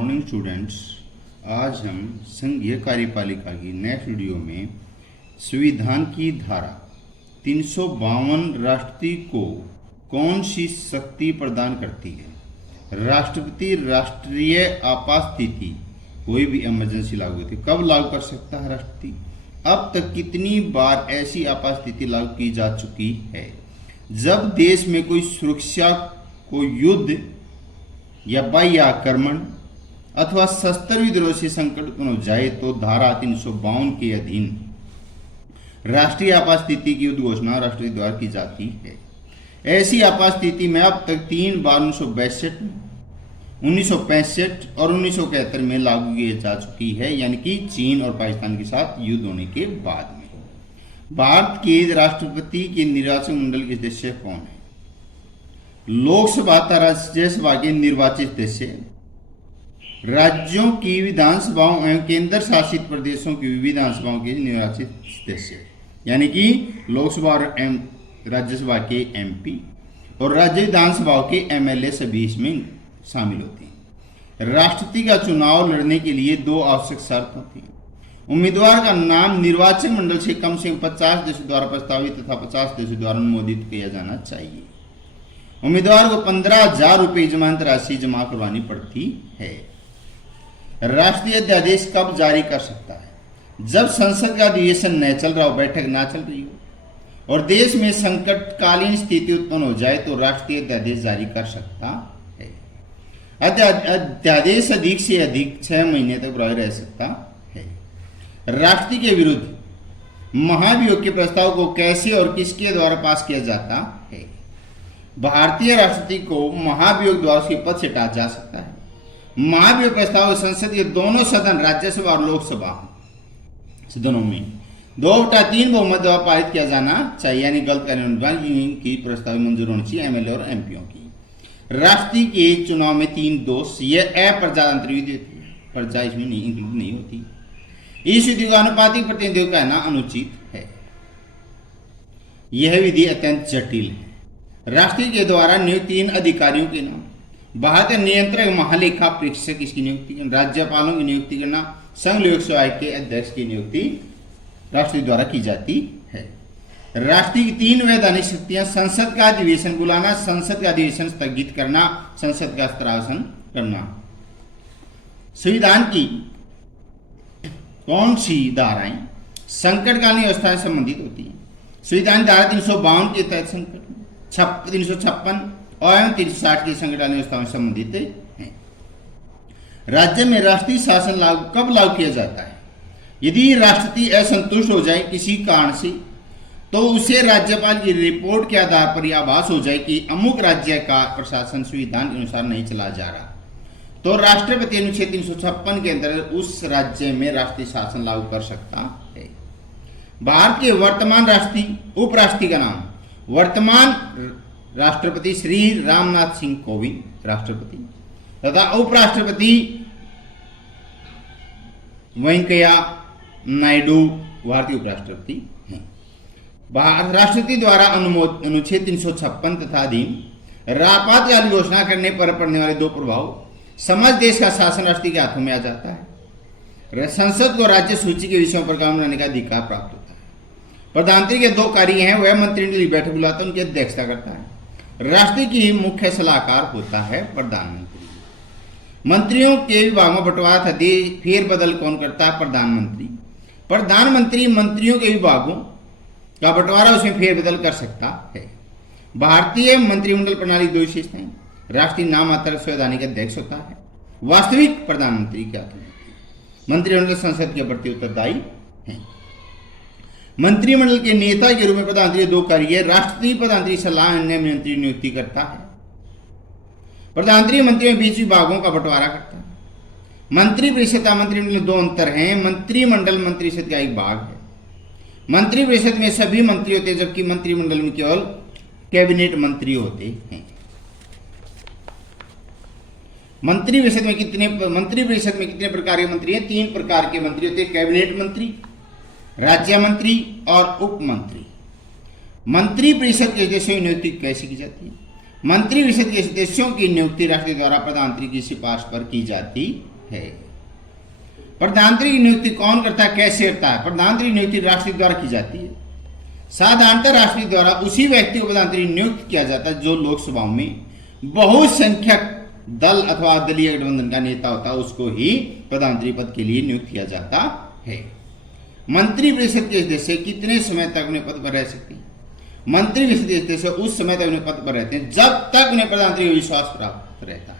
Morning students. आज हम संघीय कार्यपालिका की नेक्स्ट वीडियो में संविधान की धारा 352 राष्ट्रपति को कौन सी शक्ति प्रदान करती है। राष्ट्रपति राष्ट्रीय आपात स्थिति, कोई भी इमरजेंसी लागू होती है, कब लागू कर सकता है राष्ट्रपति। अब तक कितनी बार ऐसी आपात स्थिति लागू की जा चुकी है। जब देश में कोई सुरक्षा को युद्ध या बाह्य आक्रमण अथवा शस्त्र विद्रोह से संकट उत्पन्न हो जाए तो धारा 352 के अधीन राष्ट्रीय आपात स्थिति की उद्घोषणा राष्ट्रपति द्वारा की जाती है। ऐसी आपात स्थिति में अब तक 3 बार 1962, 1965 और 1971 में लागू की जा चुकी है, यानी कि चीन और पाकिस्तान के साथ युद्ध होने के बाद में। भारत के राष्ट्रपति के निर्वाचन मंडल के सदस्य कौन है। लोकसभा तथा राज्यसभा के निर्वाचित सदस्य, राज्यों की विधानसभाओं एवं केंद्र शासित प्रदेशों की विधानसभाओं के निर्वाचित सदस्य, यानी कि लोकसभा और राज्यसभा के एमपी और राज्य विधानसभाओं के एमएलए सभी इसमें शामिल होते हैं। राष्ट्रपति का चुनाव लड़ने के लिए 2 आवश्यक शर्त होती है। उम्मीदवार का नाम निर्वाचन मंडल से कम 50 सदस्यों द्वारा प्रस्तावित तथा 50 सदस्यों द्वारा अनुमोदित किया जाना चाहिए। उम्मीदवार को 15,000 रुपये जमानत राशि जमा करवानी पड़ती है। राष्ट्रीय अध्यादेश कब जारी कर सकता है। जब संसद का अधिवेशन न चल रहा हो, बैठक ना चल रही हो और देश में संकटकालीन स्थिति उत्पन्न हो जाए तो राष्ट्रीय अध्यादेश जारी कर सकता है। अध्यादेश अधिक से अधिक 6 महीने तक प्रभावी रह सकता है। राष्ट्रपति के विरुद्ध महाभियोग के प्रस्ताव को कैसे और किसके द्वारा पास किया जाता है। भारतीय राष्ट्रपति को महाभियोग द्वारा उसके पद से हटाया जा सकता है। महाभियोग प्रस्ताव संसद के दोनों सदन, राज्यसभा और लोकसभा सदनों में 2/3 बहुमत द्वारा पारित किया जाना चाहिए, यानी गलत कार्य की प्रस्ताव मंजूर होनी चाहिए एमएलए और एमपीओ की। राष्ट्रपति के चुनाव में 3 दोष, यह अप्रजातंत्र विधि होती है, प्रजा इसमें नहीं इंक्लूड नहीं होती। इस विधि को अनुपातिक प्रतिनिधित्व कहना अनुचित है। यह विधि अत्यंत जटिल है। राष्ट्रपति के द्वारा नियुक्त 3 अधिकारियों के नाम, भारत नियंत्रक महालेखा परीक्षक इसकी नियुक्ति करना, राज्यपालों की नियुक्ति करना, संघ लोकसभा के अध्यक्ष की नियुक्ति राष्ट्रपति द्वारा की जाती है। राष्ट्रपति की 3 वैधानिक शक्तियां, संसद का अधिवेशन बुलाना, संसद का अधिवेशन स्थगित करना, संसद का शासन करना। संविधान की कौन सी धाराएं संकटकालीन व्यवस्था से संबंधित होती है। संविधान धारा 352 के तहत संकट, 356 और 360 की संकटकालीन व्यवस्था से संबंधित है। राज्य में राष्ट्रीय शासन कब लागू किया जाता है। यदि राष्ट्रपति असंतुष्ट हो जाए किसी कारण से तो उसे राज्यपाल की रिपोर्ट के आधार पर यह आभास हो जाए कि अमुक राज्य का प्रशासन संविधान के अनुसार नहीं चला जा रहा, तो राष्ट्रपति अनुच्छेद 356 के अंतर्गत उस राज्य में राष्ट्रीय शासन लागू कर सकता है। भारत के वर्तमान राष्ट्रपति, उपराष्ट्रपति का नाम, वर्तमान राष्ट्रपति श्री रामनाथ सिंह कोविंद राष्ट्रपति तथा उपराष्ट्रपति वेंकैया नायडू भारतीय उपराष्ट्रपति हैं। राष्ट्रपति द्वारा अनुच्छेद 356 तथा अधीन आपातकालीन घोषणा करने पर पड़ने वाले 2 प्रभाव, समस्त देश का शासन राष्ट्रपति के हाथों में आ जाता है। संसद को राज्य सूची के विषयों पर कानून बनाने का अधिकार प्राप्त होता है। प्रधानमंत्री के 2 कार्य हैं, वह मंत्रिमंडल की बैठक बुलाता है, उनकी अध्यक्षता करता है। राष्ट्रपति की मुख्य सलाहकार होता है प्रधानमंत्री। मंत्रियों के विभागों में बंटवारा था फेरबदल कौन करता है। प्रधानमंत्री। प्रधानमंत्री मंत्रियों के विभागों का बंटवारा उसमें फेरबदल कर सकता है। भारतीय मंत्रिमंडल प्रणाली 2 विशेषताएं, राष्ट्रीय नाम मात्र संवैधानिक अध्यक्ष होता है, वास्तविक प्रधानमंत्री क्या मंत्रिमंडल संसद के प्रति उत्तरदायी है। मंत्रिमंडल के नेता के रूप में प्रधानमंत्री 2 कार्य, राष्ट्रपति प्रधानमंत्री सलाह अन्य मंत्री नियुक्ति करता है। प्रधानमंत्री मंत्रियों के बीच विभागों का बंटवारा करता है। मंत्रिपरिषद और मंत्रिमंडल में 2 अंतर हैं। मंत्रिमंडल मंत्रिपरिषद का एक भाग है। मंत्रिपरिषद में सभी मंत्री होते हैं, जबकि मंत्रिमंडल में केवल कैबिनेट मंत्री होते हैं। मंत्रिपरिषद में कितने प्रकार के मंत्री हैं। 3 प्रकार के मंत्री होते हैं, कैबिनेट मंत्री, राज्य मंत्री और उप मंत्री। मंत्रिपरिषद के सदस्यों की नियुक्ति कैसे की जाती है। मंत्रिपरिषद के सदस्यों की नियुक्ति राष्ट्रपति द्वारा प्रधानमंत्री की सिफारिश पर की जाती है। प्रधानमंत्री की नियुक्ति कौन करता है, कैसे करता है? प्रधानमंत्री की नियुक्ति राष्ट्रपति द्वारा की जाती है। साधारणतः राष्ट्रपति द्वारा उसी व्यक्ति को प्रधानमंत्री नियुक्त किया जाता है जो लोकसभा में बहुसंख्यक दल अथवा दलीय गठबंधन का नेता होता है, उसको ही प्रधानमंत्री पद के लिए नियुक्त किया जाता है। मंत्रिपरिषद के सदस्य कितने समय तक अपने पद पर रह सकते हैं? मंत्रिपरिषद के सदस्य उस समय तक अपने पद पर रहते हैं जब तक उन्हें प्रधानमंत्री का विश्वास प्राप्त रहता है।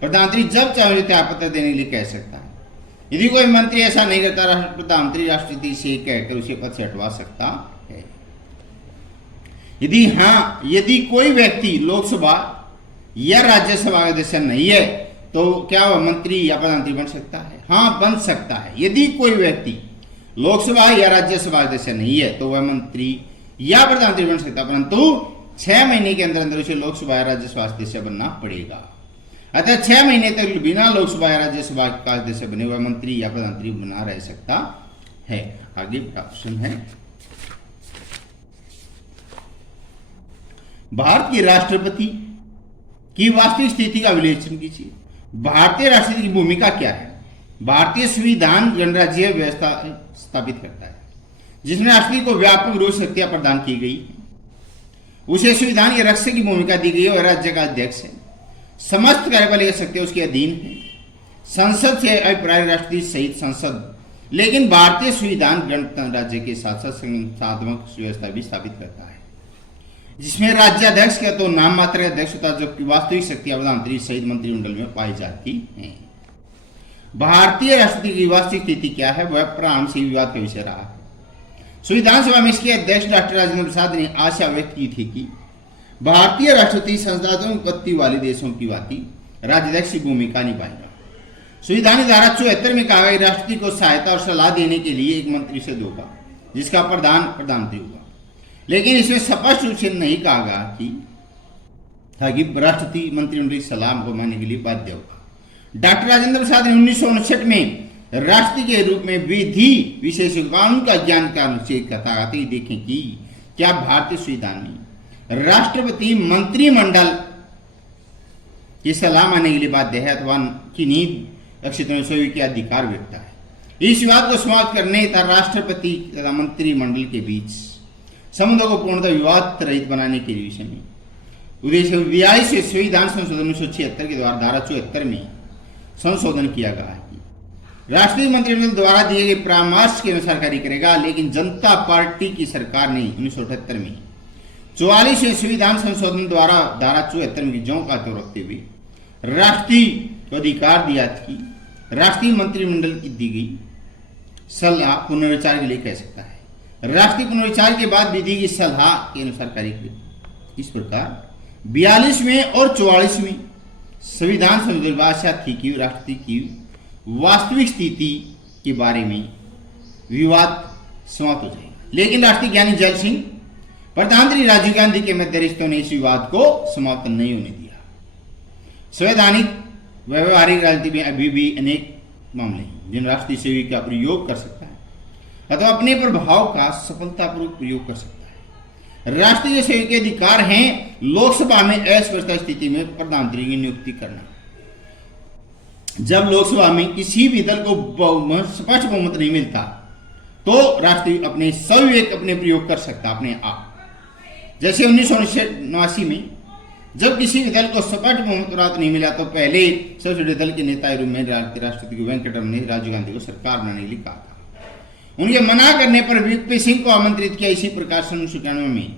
प्रधानमंत्री जब चाहे त्यागपत्र देने के लिए कह सकता है। यदि कोई मंत्री ऐसा नहीं करता, प्रधानमंत्री राष्ट्रपति से कहकर उसे पद से हटवा सकता है। यदि कोई व्यक्ति लोकसभा या राज्यसभा का सदस्य नहीं है तो क्या वह मंत्री या प्रधानमंत्री बन सकता है? हाँ, बन सकता है। यदि कोई व्यक्ति लोकसभा या राज्यसभा का सदस्य नहीं है तो वह मंत्री या प्रधानमंत्री बन सकता है, परंतु 6 महीने के अंदर अंदर उसे लोकसभा या राज्यसभा सदस्य बनना पड़ेगा। अतः 6 महीने तक बिना लोकसभा या राज्यसभा का सदस्य बने हुए मंत्री या प्रधानमंत्री बना रह सकता है। आगे प्रश्न है, भारत के राष्ट्रपति की वास्तविक स्थिति का विश्लेषण कीजिए। भारतीय राष्ट्रपति की भूमिका क्या है? भारतीय संविधान गणराज्य व्यवस्था स्थापित करता है जिसमें राष्ट्रपति को व्यापक रूप से शक्तियां प्रदान की गई है। उसे संविधान के रक्षक की भूमिका दी गई है और राज्य का अध्यक्ष है। समस्त कार्यपालिका शक्तियां उसके अधीन है। संसद से अभिप्राय राष्ट्रपति सहित संसद, लेकिन भारतीय संविधान गणतंत्र राज्य के साथ साथ संघात्मक व्यवस्था भी स्थापित करता है जिसमें राज्याध्यक्ष का तो नाम मात्र अध्यक्ष होता है जबकि वास्तविक शक्तियां प्रधानमंत्री सहित मंत्रिमंडल में पाई जाती हैं। भारतीय राष्ट्रपति की वास्तविक स्थिति क्या है? वह प्रारंभ से विवाद का विषय रहा है। संविधान सभा में इसके अध्यक्ष डॉक्टर राजेंद्र प्रसाद ने आशा व्यक्त की थी कि भारतीय राष्ट्रपति संसदों में पत्ती वाले देशों की भांति राज्याध्यक्ष की भूमिका निभाएगा। संविधान की धारा 74 में कहा गया राष्ट्रपति को सहायता और सलाह देने के लिए एक मंत्रिपरिषद होगा जिसका प्रधान प्रधानमंत्री होगा, लेकिन इसमें स्पष्ट रूप से नहीं कहा गया कि राष्ट्रपति मंत्रिमंडल की सलाह को मानने के लिए बाध्य होगा। डॉक्टर राजेंद्र प्रसाद ने 1959 में राष्ट्रपति के रूप में विधि विशेष कानून का ज्ञान का अनुच्छेद बताते देखें कि क्या भारतीय संविधान में राष्ट्रपति मंत्रिमंडल की सलाह मानने के लिए बाध्य है अथवा किन्हीं क्षेत्रों में के अधिकार व्यक्त है। इस विवाद को समाप्त करने तथा राष्ट्रपति तथा मंत्रिमंडल के बीच संबंधों को पूर्णतः विवाद रहित बनाने के विषय में उद्देश्य 42 संविधान संशोधन 1976 के द्वारा धारा 74 में संशोधन किया गया है कि राष्ट्रीय मंत्रिमंडल द्वारा दिए गए परामर्श के अनुसार कार्य करेगा, लेकिन जनता पार्टी की सरकार ने 1978 में 44वें संविधान संशोधन द्वारा धारा 74 में ज्यों का तो रखते हुए राष्ट्रपति को अधिकार दिया कि राष्ट्रीय मंत्रिमंडल की दी गई सलाह पुनर्विचार के लिए कह सकता है। राष्ट्रीय पुनर्विचार के बाद विधि की सलाह के अनुसार कार्य करेगा। इस प्रकार 42वें और 44वें संविधान संशोधन आशा थी कि राष्ट्रपति की वास्तविक स्थिति के बारे में विवाद समाप्त हो जाएगा, लेकिन राष्ट्रीय ज्ञानी जैल सिंह प्रधानमंत्री राजीव गांधी के मध्यस्थों ने इस विवाद को समाप्त नहीं होने दिया। संवैधानिक व्यवहारिक राजनीति में अभी भी अनेक मामले हैं जिन राष्ट्रीय सेवी का प्रयोग कर सकता है अथवा अपने प्रभाव का सफलतापूर्वक प्रयोग कर सकता है। राष्ट्रीय सेवी के अधिकार हैं लोकसभा में अस्पष्ट स्थिति में प्रधानमंत्री की नियुक्ति करना। जब लोकसभा में किसी भी दल को स्पष्ट बहुमत नहीं मिलता तो राष्ट्रपति अपने सविवेक अपने प्रयोग कर सकता अपने आप। जैसे 1979 में जब किसी भी दल को स्पष्ट बहुमत प्राप्त नहीं मिला तो पहले सबसे बड़े दल के नेता रूप में राष्ट्रपति वेंकटरमण ने राजीव गांधी को सरकार बनाने के लिए कहा था। उनके मना करने पर वीपी सिंह को आमंत्रित किया। इसी प्रकार 1991 में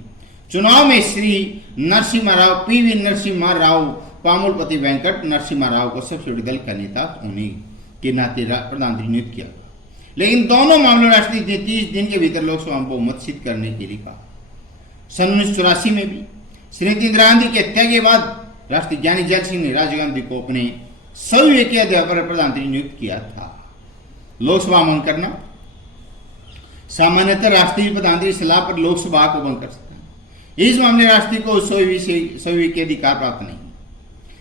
चुनाव में श्री नरसिम्हा राव पीवी नरसिम्हा राव पामुलपति वेंकट नरसिम्हा राव को सबसे बड़े दल का नेता होने के नाते प्रधानमंत्री नियुक्त किया, लेकिन दोनों मामलों राष्ट्रपति ने 30 दिन के भीतर लोकसभा में बहुमत सिद्ध करने के लिए कहा। सन 1984 में भी श्रीमती इंदिरा गांधी की हत्या के बाद राष्ट्रपति ज्ञानी जैल सिंह ने राजीव गांधी को अपने सविवेक के आधार पर प्रधानमंत्री नियुक्त किया था। लोकसभा भंग करना सामान्यतः राष्ट्रीय प्रधानमंत्री सलाह पर लोकसभा को भंग कर सकता है। इस मामले में राष्ट्रपति को सविवेक के अधिकार प्राप्त नहीं,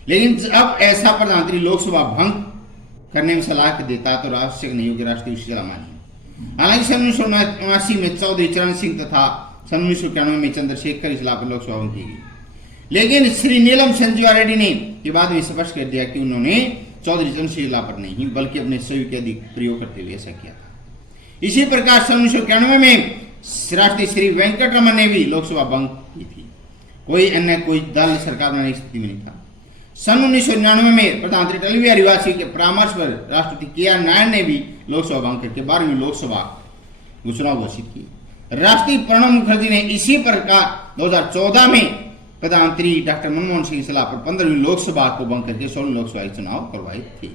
लेकिन अब ऐसा प्रधानमंत्री लोकसभा भंग करने में सलाह देता तो आवश्यक नहीं होगी राष्ट्रीय सलाह मानी। हालांकि सन 1979 में चौधरी चरण सिंह तथा सन 1991 में चंद्रशेखर की सलाह पर लोकसभा भंग की गई, लेकिन श्री नीलम संजीवा रेड्डी ने ये बाद में स्पष्ट कर दिया कि उन्होंने चौधरी चंद्रशिला पर नहीं बल्कि अपने सहयोग के अधिक प्रयोग करते हुए ऐसा किया था। इसी प्रकार सन 1991 में राष्ट्रपति श्री वेंकटरमन ने भी लोकसभा भंग की थी। कोई दल सरकार बनाने की स्थिति में नहीं था। सन 1999 में प्रधानमंत्री अटल बिहारी वाजपेयी के परामर्श पर राष्ट्रपति KR नारायण ने भी लोकसभा भंग करके 12वीं लोकसभा चुनाव घोषित की। राष्ट्रपति प्रणब मुखर्जी ने इसी प्रकार 2014 में प्रधानमंत्री डॉक्टर मनमोहन सिंह की सलाह पर 15वीं लोकसभा को भंग करके 16वीं लोकसभा के चुनाव करवाए थे।